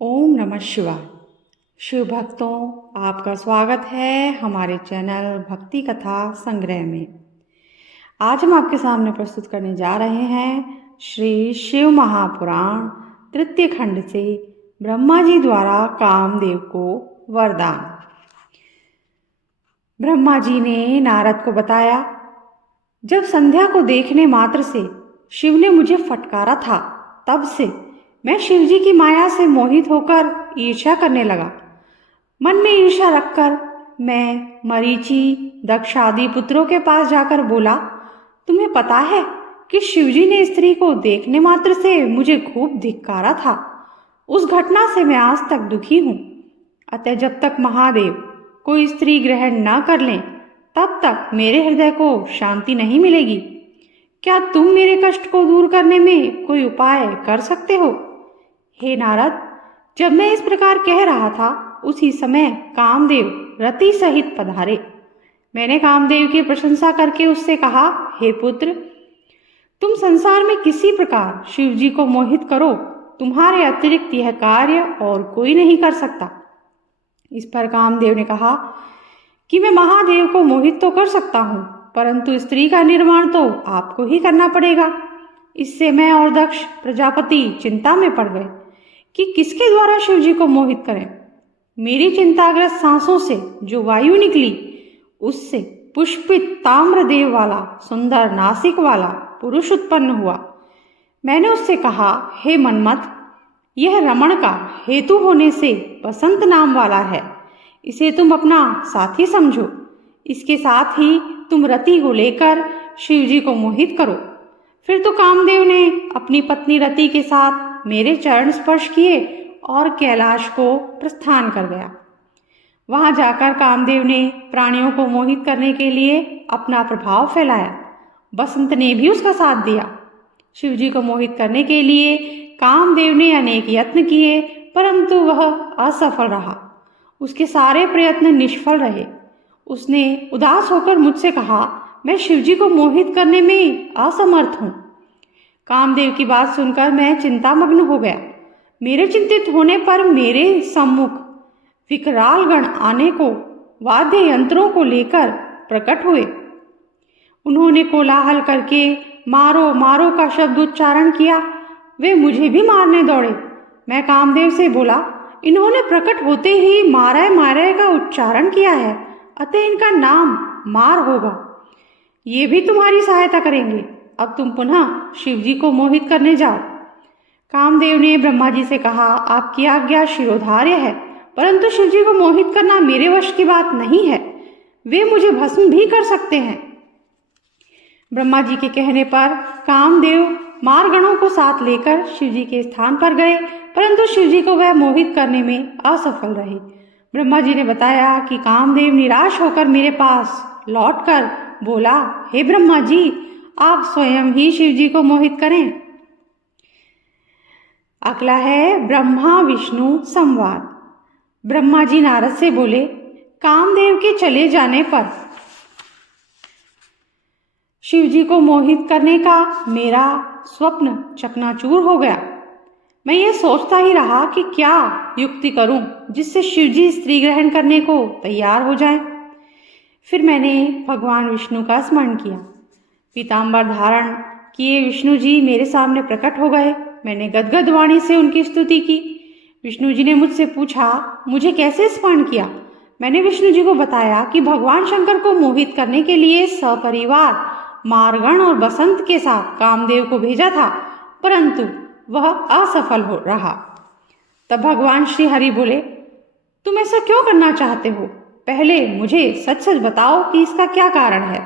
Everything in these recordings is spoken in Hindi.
ओम नमः शिवाय। शिव भक्तों, आपका स्वागत है हमारे चैनल भक्ति कथा संग्रह में। आज हम आपके सामने प्रस्तुत करने जा रहे हैं श्री शिव महापुराण तृतीय खंड से ब्रह्मा जी द्वारा कामदेव को वरदान। ब्रह्मा जी ने नारद को बताया, जब संध्या को देखने मात्र से शिव ने मुझे फटकारा था, तब से मैं शिवजी की माया से मोहित होकर ईर्ष्या करने लगा। मन में ईर्ष्या रखकर मैं मरीचि, दक्ष आदि पुत्रों के पास जाकर बोला, तुम्हें पता है कि शिवजी ने स्त्री को देखने मात्र से मुझे खूब धिक्कारा था। उस घटना से मैं आज तक दुखी हूँ। अतः जब तक महादेव कोई स्त्री ग्रहण न कर लें, तब तक मेरे हृदय को शांति नहीं मिलेगी। क्या तुम मेरे कष्ट को दूर करने में कोई उपाय कर सकते हो? हे नारद, जब मैं इस प्रकार कह रहा था, उसी समय कामदेव रति सहित पधारे। मैंने कामदेव की प्रशंसा करके उससे कहा, हे पुत्र, तुम संसार में किसी प्रकार शिवजी को मोहित करो, तुम्हारे अतिरिक्त यह कार्य और कोई नहीं कर सकता। इस पर कामदेव ने कहा कि मैं महादेव को मोहित तो कर सकता हूँ, परंतु स्त्री का निर्माण तो आपको ही करना पड़ेगा। इससे मैं और दक्ष प्रजापति चिंता में पड़ गए कि किसके द्वारा शिवजी को मोहित करें। मेरी चिंताग्रस्त सांसों से जो वायु निकली, उससे पुष्पित ताम्रदेव वाला सुंदर नासिक वाला पुरुष उत्पन्न हुआ। मैंने उससे कहा, हे मन्मथ, यह रमण का हेतु होने से बसंत नाम वाला है, इसे तुम अपना साथी समझो। इसके साथ ही तुम रति को लेकर शिवजी को मोहित करो। फिर तो कामदेव ने अपनी पत्नी रति के साथ मेरे चरण स्पर्श किए और कैलाश को प्रस्थान कर गया। वहां जाकर कामदेव ने प्राणियों को मोहित करने के लिए अपना प्रभाव फैलाया। बसंत ने भी उसका साथ दिया। शिवजी को मोहित करने के लिए कामदेव ने अनेक यत्न किए, परंतु वह असफल रहा। उसके सारे प्रयत्न निष्फल रहे। उसने उदास होकर मुझसे कहा, मैं शिवजी को मोहित करने में असमर्थ हूँ। कामदेव की बात सुनकर मैं चिंतामग्न हो गया। मेरे चिंतित होने पर मेरे सम्मुख विकराल गण आने को वाद्य यंत्रों को लेकर प्रकट हुए। उन्होंने कोलाहल करके मारो मारो का शब्द उच्चारण किया। वे मुझे भी मारने दौड़े। मैं कामदेव से बोला, इन्होंने प्रकट होते ही मारे मारे का उच्चारण किया है, अतः इनका नाम मार होगा। ये भी तुम्हारी सहायता करेंगे। अब तुम पुनः शिवजी को मोहित करने जाओ। कामदेव ने ब्रह्मा जी से कहा, आपकी आज्ञा शिरोधार्य है, परंतु शिवजी को मोहित करना मेरे वश की बात नहीं है। वे मुझे भस्म भी कर सकते हैं। ब्रह्मा जी के कहने पर कामदेव मारगणों को साथ लेकर शिवजी के स्थान पर गए, परंतु शिवजी को वह मोहित करने में असफल रहे। ब्रह्मा जी ने बताया कि कामदेव निराश होकर मेरे पास लौटकर बोला, हे ब्रह्मा जी, आप स्वयं ही शिवजी को मोहित करें। अगला है ब्रह्मा विष्णु संवाद। ब्रह्मा जी नारद से बोले, कामदेव के चले जाने पर शिवजी को मोहित करने का मेरा स्वप्न चकनाचूर हो गया। मैं ये सोचता ही रहा कि क्या युक्ति करूं जिससे शिवजी स्त्री ग्रहण करने को तैयार हो जाएं। फिर मैंने भगवान विष्णु का स्मरण किया। पीताम्बर धारण किए विष्णु जी मेरे सामने प्रकट हो गए। मैंने गदगद वाणी से उनकी स्तुति की। विष्णु जी ने मुझसे पूछा, मुझे कैसे स्मरण किया? मैंने विष्णु जी को बताया कि भगवान शंकर को मोहित करने के लिए सपरिवार मारगण और बसंत के साथ कामदेव को भेजा था, परंतु वह असफल हो रहा। तब भगवान श्री हरि बोले, तुम ऐसा क्यों करना चाहते हो? पहले मुझे सच सच बताओ कि इसका क्या कारण है।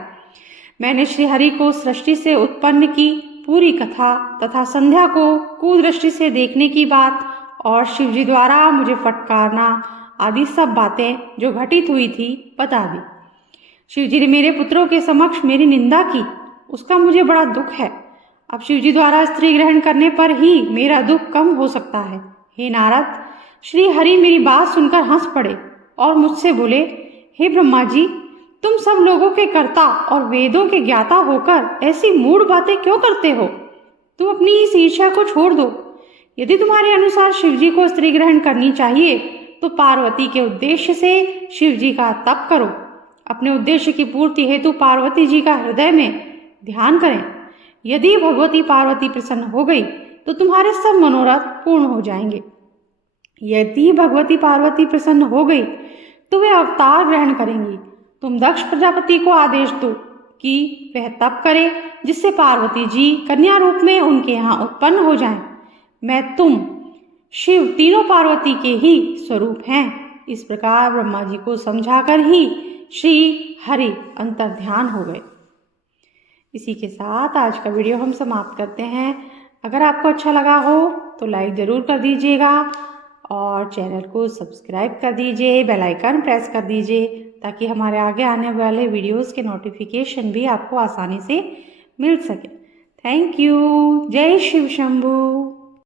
मैंने श्री हरि को सृष्टि से उत्पन्न की पूरी कथा तथा संध्या को कुदृष्टि से देखने की बात और शिवजी द्वारा मुझे फटकारना आदि सब बातें जो घटित हुई थी बता दी। शिवजी ने मेरे पुत्रों के समक्ष मेरी निंदा की, उसका मुझे बड़ा दुख है। अब शिवजी द्वारा स्त्री ग्रहण करने पर ही मेरा दुख कम हो सकता है। हे नारद, श्री हरि मेरी बात सुनकर हंस पड़े और मुझसे बोले, हे ब्रह्मा जी, तुम सब लोगों के कर्ता और वेदों के ज्ञाता होकर ऐसी मूढ़ बातें क्यों करते हो? तुम अपनी इस ईर्ष्या को छोड़ दो। यदि तुम्हारे अनुसार शिवजी को स्त्री ग्रहण करनी चाहिए तो पार्वती के उद्देश्य से शिवजी का तप करो। अपने उद्देश्य की पूर्ति हेतु पार्वती जी का हृदय में ध्यान करें। यदि भगवती पार्वती प्रसन्न हो गई तो तुम्हारे सब मनोरथ पूर्ण हो जाएंगे। यदि भगवती पार्वती प्रसन्न हो गई तो वे अवतार ग्रहण करेंगी। तुम दक्ष प्रजापति को आदेश दो कि वह तप करे जिससे पार्वती जी कन्या रूप में उनके यहाँ उत्पन्न हो जाएं। मैं तुम शिव तीनों पार्वती के ही स्वरूप हैं। इस प्रकार ब्रह्मा जी को समझाकर ही श्री हरि अंतर ध्यान हो गए। इसी के साथ आज का वीडियो हम समाप्त करते हैं। अगर आपको अच्छा लगा हो तो लाइक ज़रूर कर दीजिएगा और चैनल को सब्सक्राइब कर दीजिए, बेल आइकन प्रेस कर दीजिए ताकि हमारे आगे आने वाले वीडियोस के नोटिफिकेशन भी आपको आसानी से मिल सके। Thank you. जय शिव शंभू।